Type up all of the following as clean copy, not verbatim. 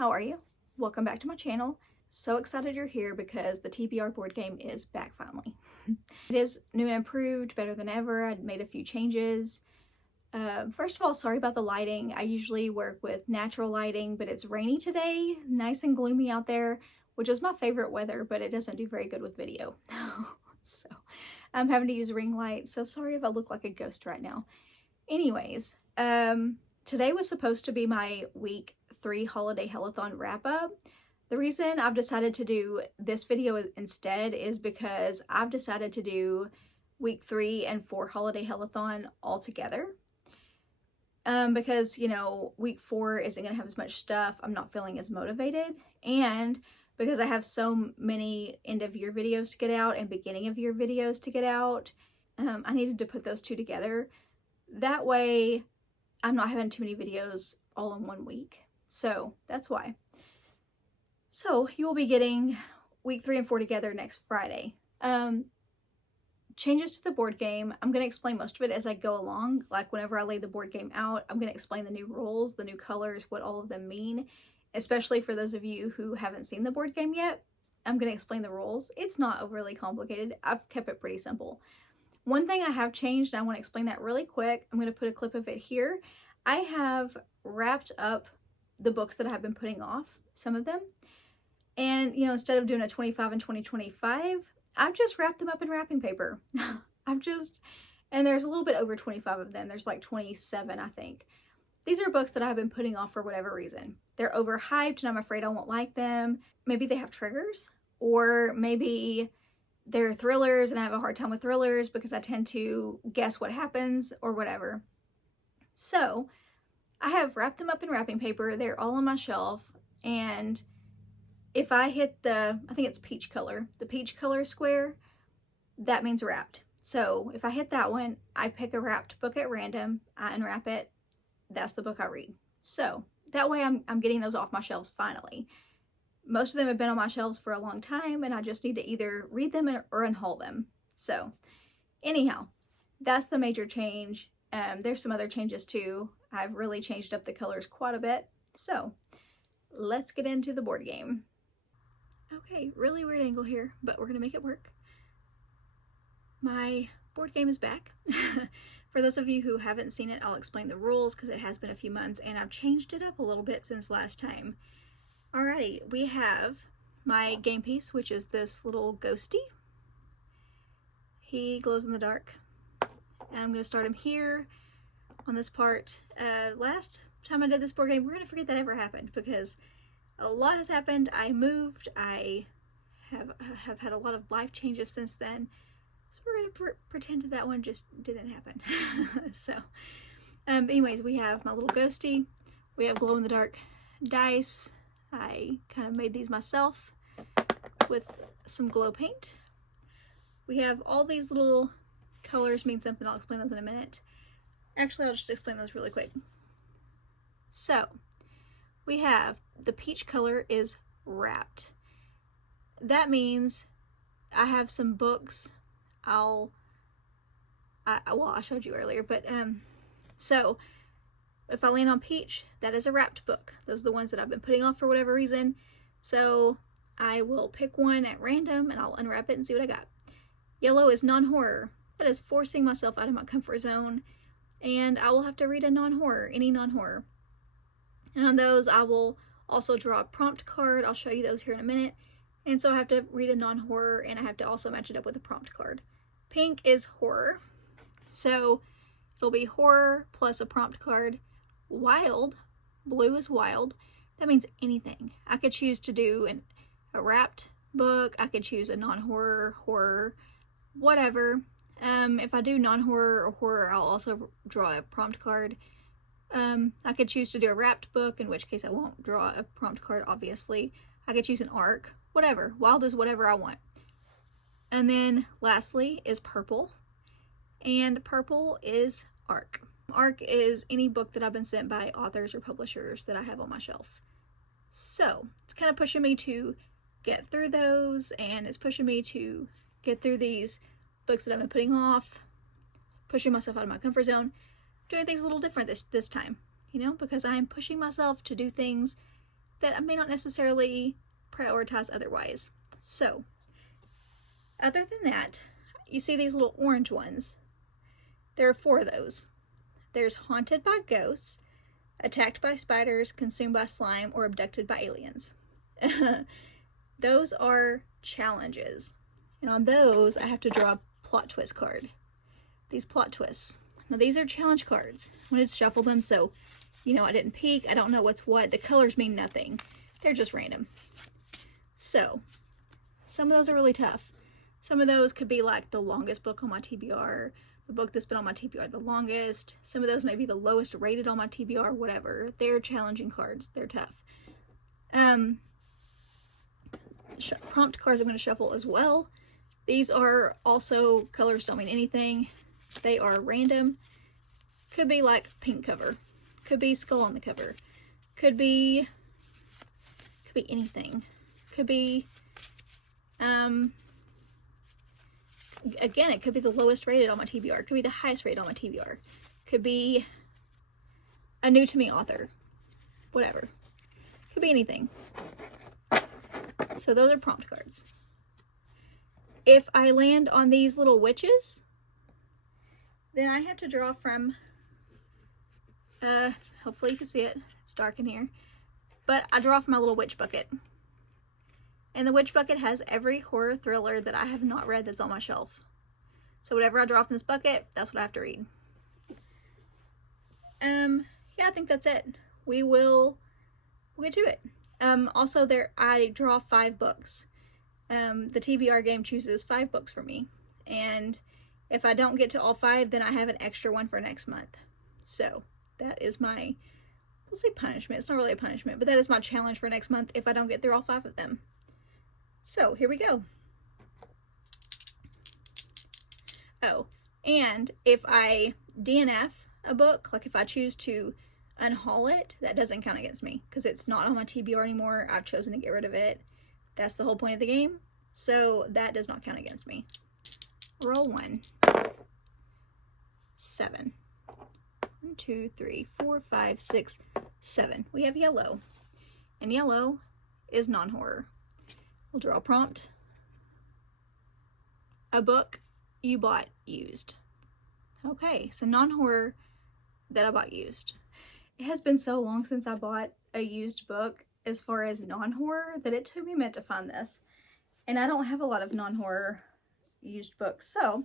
how are you? Welcome back to my channel. So excited you're here because the TBR board game is back finally. It is new and improved, better than ever. I'd made a few changes. First of all, sorry about the lighting. I usually work with natural lighting, but it's rainy today, nice and gloomy out there, which is my favorite weather, but it doesn't do very good with video. So I'm having to use ring lights, so sorry if I look like a ghost right now. Anyways, today was supposed to be my week 3 holiday hellathon wrap up. The reason I've decided to do this video instead is because I've decided to do week 3 and 4 holiday hellathon all together. Because, you know, week 4 isn't going to have as much stuff. I'm not feeling as motivated. And because I have so many end of year videos to get out and beginning of year videos to get out, I needed to put those two together. That way I'm not having too many videos all in one week. So that's why. So you will be getting week 3 and 4 together next Friday. Changes to the board game. I'm going to explain most of it as I go along. Like whenever I lay the board game out, I'm going to explain the new rules, the new colors, what all of them mean. Especially for those of you who haven't seen the board game yet, I'm going to explain the rules. It's not overly complicated. I've kept it pretty simple. One thing I have changed, and I want to explain that really quick. I'm going to put a clip of it here. I have wrapped up the books that I've been putting off, some of them. And, you know, instead of doing a 25 and 2025, I've just wrapped them up in wrapping paper. And there's a little bit over 25 of them. There's like 27, I think. These are books that I've been putting off for whatever reason. They're overhyped and I'm afraid I won't like them. Maybe they have triggers, or maybe they're thrillers and I have a hard time with thrillers because I tend to guess what happens or whatever. So I have wrapped them up in wrapping paper. They're all on my shelf. And if I hit I think it's peach color, the peach color square, that means wrapped. So if I hit that one, I pick a wrapped book at random, I unwrap it, that's the book I read. So that way I'm getting those off my shelves finally. Most of them have been on my shelves for a long time and I just need to either read them or unhaul them. So anyhow, that's the major change. There's some other changes too. I've really changed up the colors quite a bit. So let's get into the board game. Okay, really weird angle here, but we're gonna make it work. My board game is back. For those of you who haven't seen it, I'll explain the rules because it has been a few months and I've changed it up a little bit since last time. Alrighty, we have my game piece, which is this little ghosty. He glows in the dark. And I'm gonna start him here on this part. Last time I did this board game, we're gonna forget that ever happened because a lot has happened. I moved. I have had a lot of life changes since then. So we're gonna pretend that one just didn't happen. So, anyways, we have my little ghosty. We have glow in the dark dice. I kind of made these myself with some glow paint. We have all these little colors mean something. I'll explain those in a minute. Actually, I'll just explain those really quick. So we have the peach color is wrapped. That means I have some books. Well, I showed you earlier, but so if I land on peach, that is a wrapped book. Those are the ones that I've been putting off for whatever reason. So I will pick one at random and I'll unwrap it and see what I got. Yellow is non-horror. That is forcing myself out of my comfort zone, and I will have to read a non-horror, any non-horror. And on those, I will also draw a prompt card. I'll show you those here in a minute. And so I have to read a non-horror, and I have to also match it up with a prompt card. Pink is horror. So it'll be horror plus a prompt card. Wild, blue is wild. That means anything. I could choose to do a wrapped book. I could choose a non-horror, horror, whatever. If I do non-horror or horror, I'll also draw a prompt card. I could choose to do a wrapped book, in which case I won't draw a prompt card, obviously. I could choose an arc, whatever. Wild is whatever I want. And then lastly is purple. And purple is arc. Arc is any book that I've been sent by authors or publishers that I have on my shelf. So it's kind of pushing me to get through those, and it's pushing me to get through these books that I've been putting off, pushing myself out of my comfort zone, doing things a little different this time, you know, because I'm pushing myself to do things that I may not necessarily prioritize otherwise. So, other than that, you see these little orange ones. There are 4 of those. There's haunted by ghosts, attacked by spiders, consumed by slime, or abducted by aliens. Those are challenges. And on those, I have to draw a plot twist card. These plot twists. Now, these are challenge cards. I'm going to shuffle them so, you know, I didn't peek. I don't know what's what. The colors mean nothing. They're just random. So, some of those are really tough. Some of those could be like the longest book on my TBR, the book that's been on my TBR the longest. Some of those may be the lowest rated on my TBR, whatever. They're challenging cards. They're tough. Prompt cards I'm going to shuffle as well. These are also, colors don't mean anything. They are random. Could be like pink cover. Could be skull on the cover. Could be anything. Could be, again, it could be the lowest rated on my TBR. It could be the highest rated on my TBR. Could be a new to me author. Whatever. Could be anything. So those are prompt cards. If I land on these little witches, then I have to draw from, hopefully you can see it. It's dark in here. But I draw from my little witch bucket. And the witch bucket has every horror thriller that I have not read that's on my shelf. So whatever I draw from this bucket, that's what I have to read. Yeah, I think that's it. We'll get to it. Also I draw 5 books. The TBR game chooses 5 books for me. And if I don't get to all 5, then I have an extra one for next month. So that is my, we'll say punishment. It's not really a punishment, but that is my challenge for next month if I don't get through all 5 of them. So here we go. Oh, and if I DNF a book, like if I choose to unhaul it, that doesn't count against me because it's not on my TBR anymore. I've chosen to get rid of it. That's the whole point of the game. So that does not count against me. Roll 1. 7. 1, 2, 3, 4, 5, 6, 7. We have yellow. And yellow is non-horror. We'll draw a prompt. A book you bought used. Okay, so non-horror that I bought used. It has been so long since I bought a used book as far as non-horror that it took me a minute to find this. And I don't have a lot of non-horror used books. So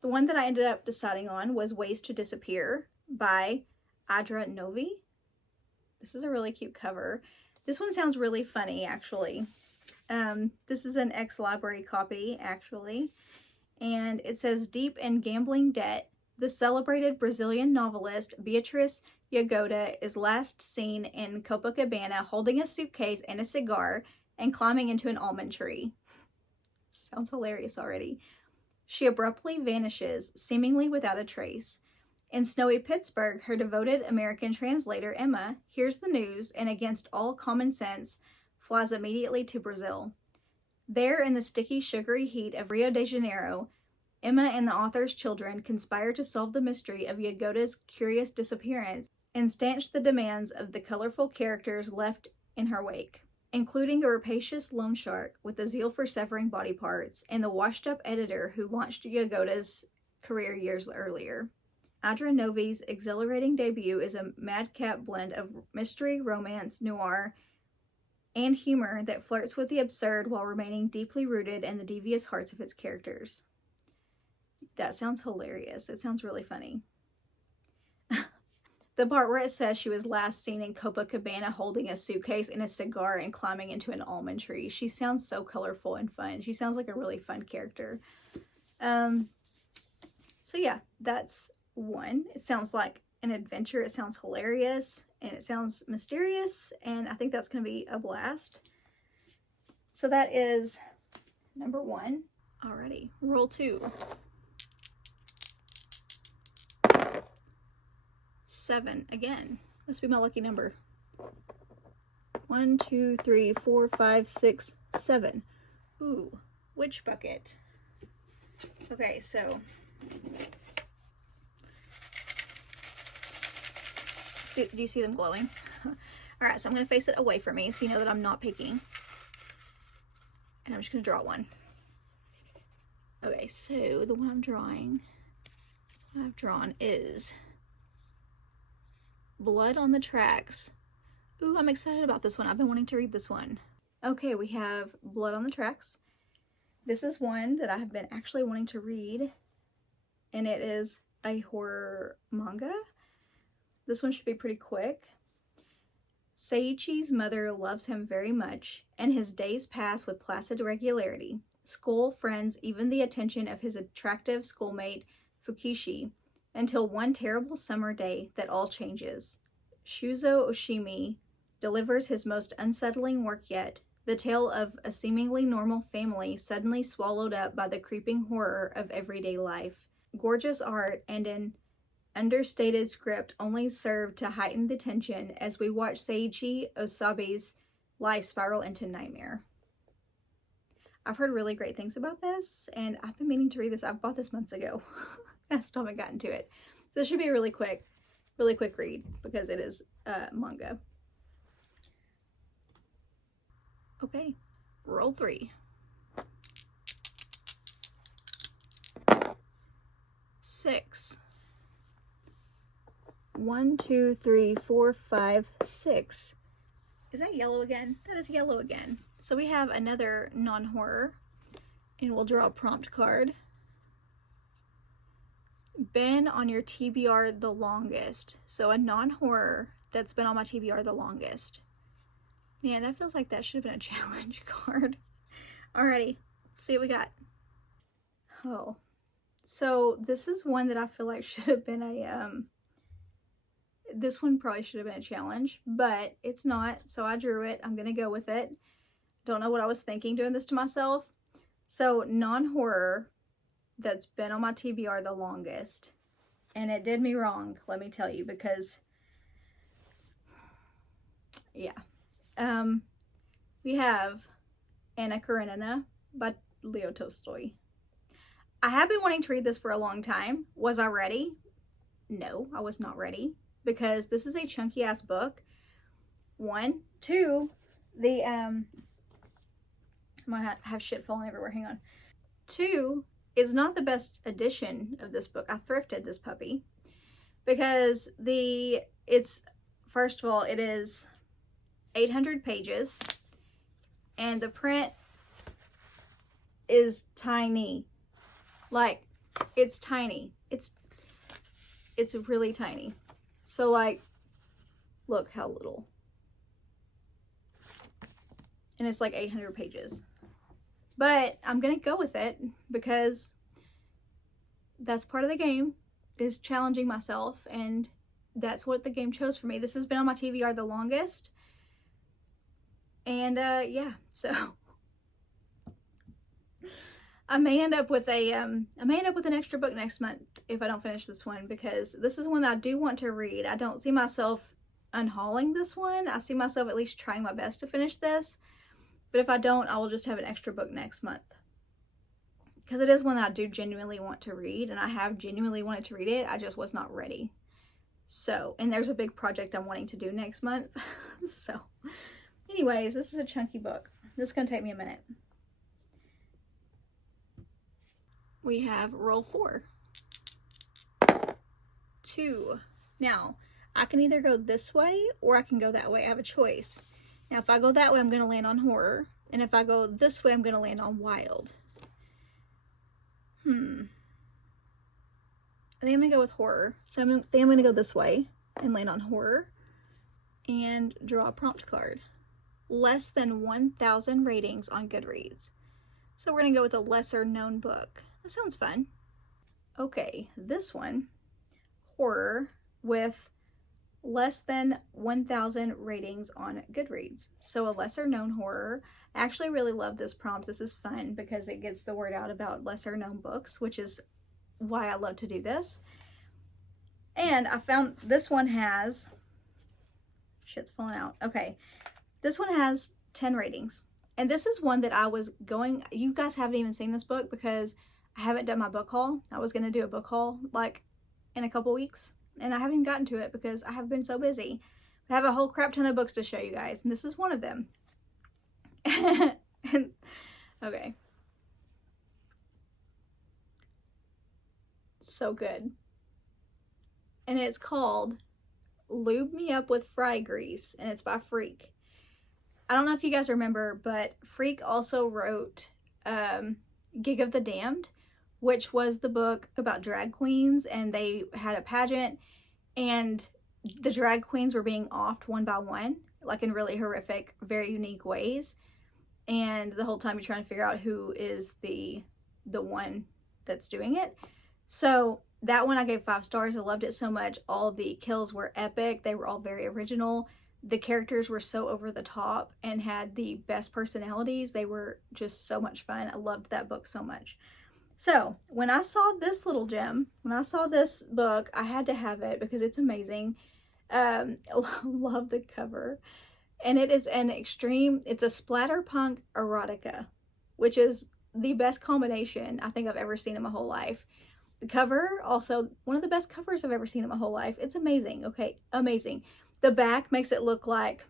the one that I ended up deciding on was Ways to Disappear by Adra Novi. This is a really cute cover. This one sounds really funny, actually. This is an ex-library copy, actually. And it says, deep in gambling debt, the celebrated Brazilian novelist Beatriz Yagoda is last seen in Copacabana holding a suitcase and a cigar and climbing into an almond tree. Sounds hilarious already. She abruptly vanishes, seemingly without a trace. In snowy Pittsburgh, her devoted American translator, Emma, hears the news and, against all common sense, flies immediately to Brazil. There, in the sticky, sugary heat of Rio de Janeiro, Emma and the author's children conspire to solve the mystery of Yagoda's curious disappearance and stanch the demands of the colorful characters left in her wake, including a rapacious loan shark with a zeal for severing body parts and the washed-up editor who launched Yagoda's career years earlier. Adra Novi's exhilarating debut is a madcap blend of mystery, romance, noir, and humor that flirts with the absurd while remaining deeply rooted in the devious hearts of its characters. That sounds hilarious. It sounds really funny. The part where it says she was last seen in Copacabana holding a suitcase and a cigar and climbing into an almond tree. She sounds so colorful and fun. She sounds like a really fun character. So yeah, that's one. It sounds like an adventure. It sounds hilarious and it sounds mysterious, and I think that's going to be a blast. So that is number 1. Alrighty, roll 2. 7 again. Must be my lucky number. 1, 2, 3, 4, 5, 6, 7. Ooh, witch bucket. Okay, so do you see them glowing? Alright, so I'm going to face it away from me so you know that I'm not picking. And I'm just going to draw one. Okay, so the one I've drawn is Blood on the Tracks. Ooh, I'm excited about this one. I've been wanting to read this one. Okay, we have Blood on the Tracks. This is one that I have been actually wanting to read, and it is a horror manga. This one should be pretty quick. Seiichi's mother loves him very much, and his days pass with placid regularity. School, friends, even the attention of his attractive schoolmate Fukishi, until one terrible summer day that all changes. Shuzo Oshimi delivers his most unsettling work yet, the tale of a seemingly normal family suddenly swallowed up by the creeping horror of everyday life. Gorgeous art and an understated script only serve to heighten the tension as we watch Seiichi Osabe's life spiral into nightmare. I've heard really great things about this, and I've been meaning to read this. I bought this months ago. I still haven't gotten to it. So this should be a really quick read because it is manga. Okay, roll 3. 6. 1, 2, 3, 4, 5, 6. Is that yellow again? That is yellow again. So we have another non-horror, and we'll draw a prompt card. Been on your TBR the longest. So a non-horror that's been on my TBR the longest. Man, that feels like that should have been a challenge card. Alrighty, let's see what we got. Oh, so this is one that I feel like should have been a, this one probably should have been a challenge, but it's not, so I drew it. I'm gonna go with it. Don't know what I was thinking doing this to myself. So, non-horror that's been on my TBR the longest. And it did me wrong, let me tell you, because, yeah. We have Anna Karenina by Leo Tolstoy. I have been wanting to read this for a long time. Was I ready? No, I was not ready, because this is a chunky ass book. 1, 2, the I might have shit falling everywhere, hang on. 2 is not the best edition of this book. I thrifted this puppy because it's first of all, it is 800 pages and the print is tiny. Like, it's tiny. It's really tiny. So like, look how little. And it's like 800 pages. But I'm gonna go with it because that's part of the game, is challenging myself, and that's what the game chose for me. This has been on my TBR the longest. And yeah, so I may end up with an extra book next month if I don't finish this one, because this is one that I do want to read. I don't see myself unhauling this one. I see myself at least trying my best to finish this. But if I don't, I will just have an extra book next month. Because it is one that I do genuinely want to read, and I have genuinely wanted to read it. I just was not ready. So, and there's a big project I'm wanting to do next month. So, anyways, this is a chunky book. This is going to take me a minute. We have roll 4. 2. Now, I can either go this way or I can go that way. I have a choice. Now, if I go that way, I'm going to land on horror. And if I go this way, I'm going to land on wild. I think I'm going to go with horror. So I think I'm going to go this way and land on horror. And draw a prompt card. Less than 1,000 ratings on Goodreads. So we're going to go with a lesser known book. That sounds fun. Okay, this one. Horror with less than 1,000 ratings on Goodreads. So a lesser known horror. I actually really love this prompt. This is fun because it gets the word out about lesser known books, which is why I love to do this. And I found this one has, shit's falling out. Okay, this one has 10 ratings. And this is one that I was going, you guys haven't even seen this book because I haven't done my book haul. I was going to do a book haul like in a couple weeks. And I haven't even gotten to it because I have been so busy. I have a whole crap ton of books to show you guys, and this is one of them. Okay. So good. And it's called Lube Me Up with Fry Grease, and it's by Freak. I don't know if you guys remember, but Freak also wrote Gig of the Damned, which was the book about drag queens, and they had a pageant, and the drag queens were being offed one by one, like in really horrific, very unique ways. And the whole time you're trying to figure out who is the one that's doing it. So that one I gave 5 stars. I loved it so much. All the kills were epic. They were all very original. The characters were so over the top and had the best personalities. They were just so much fun. I loved that book so much. So when I saw this little gem, when I saw this book, I had to have it because it's amazing. I love the cover. And it is it's a splatterpunk erotica, which is the best combination I think I've ever seen in my whole life. The cover, also one of the best covers I've ever seen in my whole life. It's amazing, okay? Amazing. The back makes it look like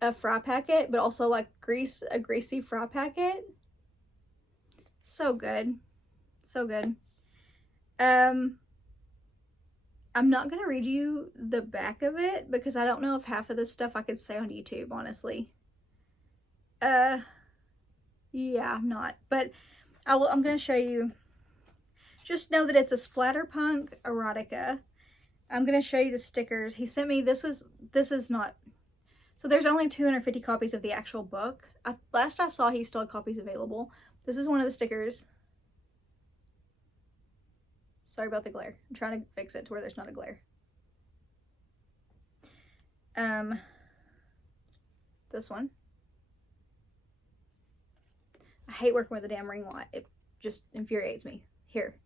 a fry packet, but also like a greasy fry packet. So good. So good. I'm not going to read you the back of it because I don't know if half of this stuff I could say on YouTube, honestly. Yeah, I'm not. But I'm going to show you. Just know that it's a splatterpunk erotica. I'm going to show you the stickers. He sent me, this is not, so there's only 250 copies of the actual book. Last I saw, he still had copies available. This is one of the stickers. Sorry about the glare. I'm trying to fix it to where there's not a glare. This one. I hate working with a damn ring light. It just infuriates me. Here.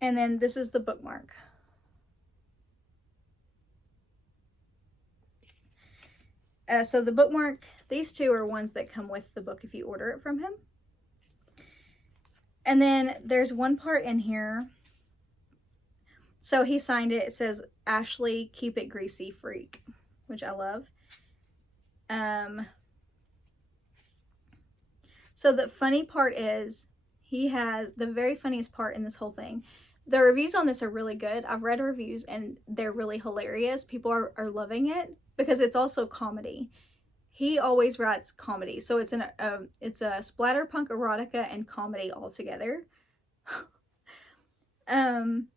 And then this is the bookmark. So the bookmark, these two are ones that come with the book if you order it from him. And then there's one part in here. So he signed it. It says, Ashley, keep it greasy, freak, which I love. So the funny part is he has the very funniest part in this whole thing. The reviews on this are really good. I've read reviews and they're really hilarious. People are loving it because it's also comedy. He always writes comedy. So it's a splatterpunk erotica and comedy all together. I'm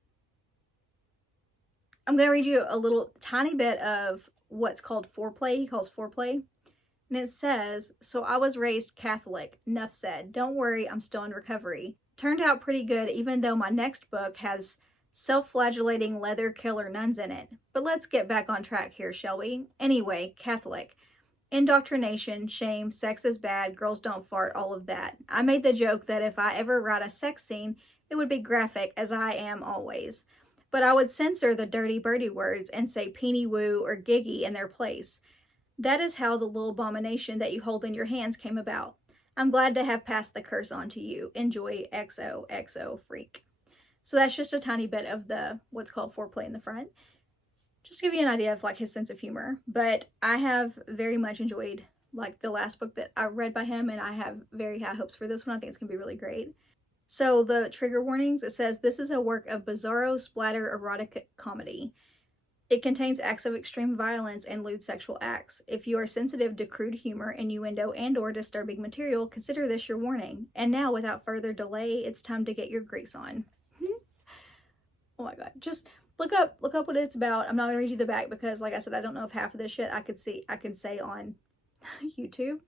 going to read you a little tiny bit of what's called foreplay. He calls foreplay. And it says, so I was raised Catholic. Nuff said. Don't worry, I'm still in recovery. Turned out pretty good, even though my next book has self-flagellating leather killer nuns in it. But let's get back on track here, shall we? Anyway, Catholic. Indoctrination, shame, sex is bad, girls don't fart, all of that. I made the joke that if I ever write a sex scene, it would be graphic, as I am always. But I would censor the dirty birdie words and say peeny woo or giggy in their place. That is how the little abomination that you hold in your hands came about. I'm glad to have passed the curse on to you. Enjoy, XOXO freak. So that's just a tiny bit of what's called foreplay in the front. Just to give you an idea of like his sense of humor. But I have very much enjoyed like the last book that I read by him, and I have very high hopes for this one. I think it's going to be really great. So the trigger warnings, it says, this is a work of bizarro splatter erotic comedy. It contains acts of extreme violence and lewd sexual acts. If you are sensitive to crude humor, innuendo, and or disturbing material, consider this your warning. And now, without further delay, it's time to get your grease on. Oh my god. Just look up what it's about. I'm not going to read you the back because, like I said, I don't know if half of this shit I can say on YouTube.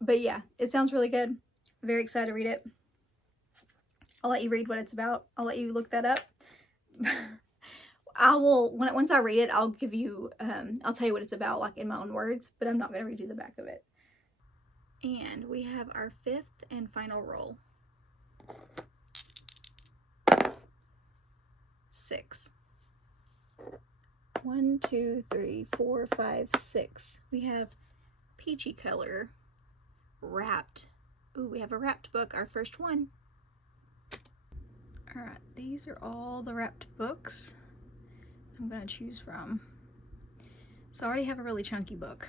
But yeah, it sounds really good. Very excited to read it. I'll let you read what it's about. I'll let you look that up. Once I read it, I'll give you, I'll tell you what it's about, like in my own words, but I'm not going to read you the back of it. And we have our 5th and final roll. 6. 1, 2, 3, 4, 5, 6. We have peachy color, wrapped. Ooh, we have a wrapped book, our first one. Alright, these are all the wrapped books I'm going to choose from. So I already have a really chunky book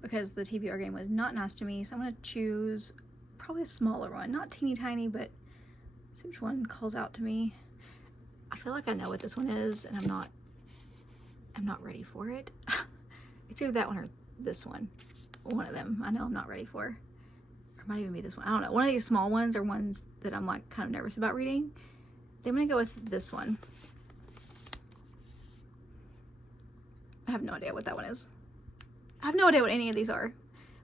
because the TBR game was not nice to me, so I'm going to choose probably a smaller one. Not teeny tiny, but see which one calls out to me. I feel like I know what this one is, and I'm not ready for it. It's either that one or this one. One of them I know I'm not ready for. Or it might even be this one. I don't know. One of these small ones are ones that I'm like kind of nervous about reading. Then I'm going to go with this one. I have no idea what that one is. I have no idea what any of these are.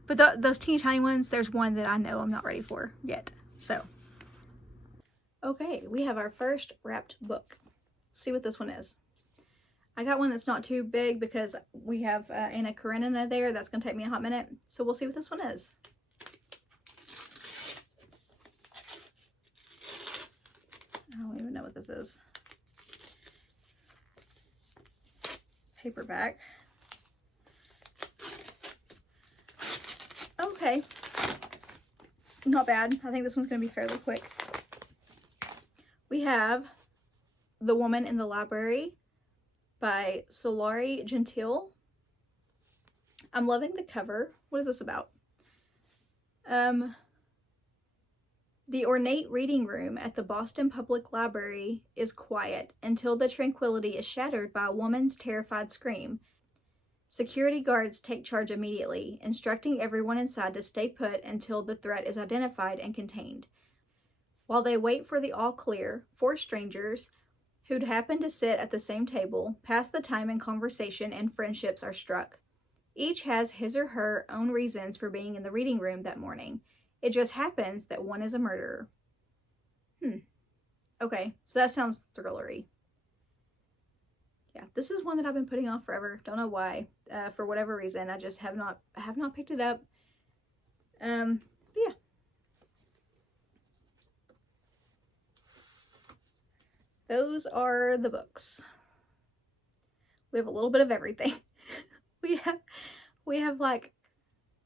But those teeny tiny ones, there's one that I know I'm not ready for yet. So, okay, we have our first wrapped book. Let's see what this one is. I got one that's not too big because we have Anna Karenina there. That's going to take me a hot minute. So we'll see what this one is. I don't even know what this is. Paperback. Okay. Not bad. I think this one's going to be fairly quick. We have The Woman in the Library by Solari Gentile. I'm loving the cover. What is this about? The ornate reading room at the Boston Public Library is quiet until the tranquility is shattered by a woman's terrified scream. Security guards take charge immediately, instructing everyone inside to stay put until the threat is identified and contained. While they wait for the all clear, 4 strangers who'd happened to sit at the same table pass the time in conversation and friendships are struck. Each has his or her own reasons for being in the reading room that morning. It just happens that one is a murderer. Okay, so that sounds thrillery. Yeah, this is one that I've been putting off forever. Don't know why. For whatever reason, I just have not picked it up. Yeah. Those are the books. We have a little bit of everything. we have like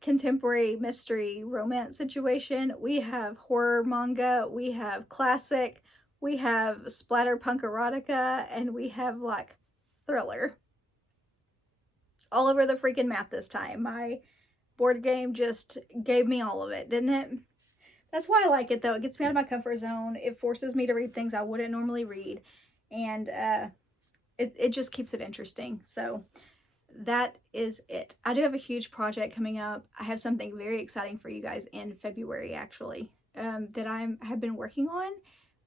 contemporary mystery romance situation. We have horror manga. We have classic. We have splatterpunk erotica, and we have like thriller. All over the freaking map this time. My board game just gave me all of it, didn't it? That's why I like it, though. It gets me out of my comfort zone. It forces me to read things I wouldn't normally read. And it just keeps it interesting. So that is it. I do have a huge project coming up. I have something very exciting for you guys in February, actually, that I have been working on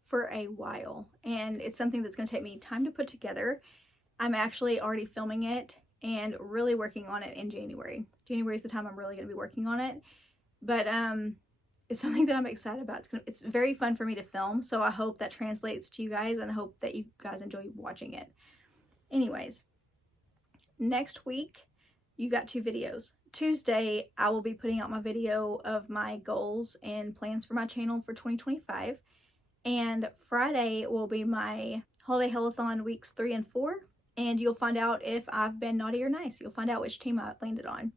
for a while. And it's something that's going to take me time to put together. I'm actually already filming it and really working on it in January. January is the time I'm really going to be working on it. But it's something that I'm excited about. It's very fun for me to film, so I hope that translates to you guys, and I hope that you guys enjoy watching it. Anyways, next week, you got 2 videos. Tuesday, I will be putting out my video of my goals and plans for my channel for 2025. And Friday will be my Holiday Hellathon weeks 3 and 4. And you'll find out if I've been naughty or nice. You'll find out which team I landed on.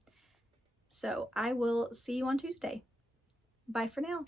So I will see you on Tuesday. Bye for now.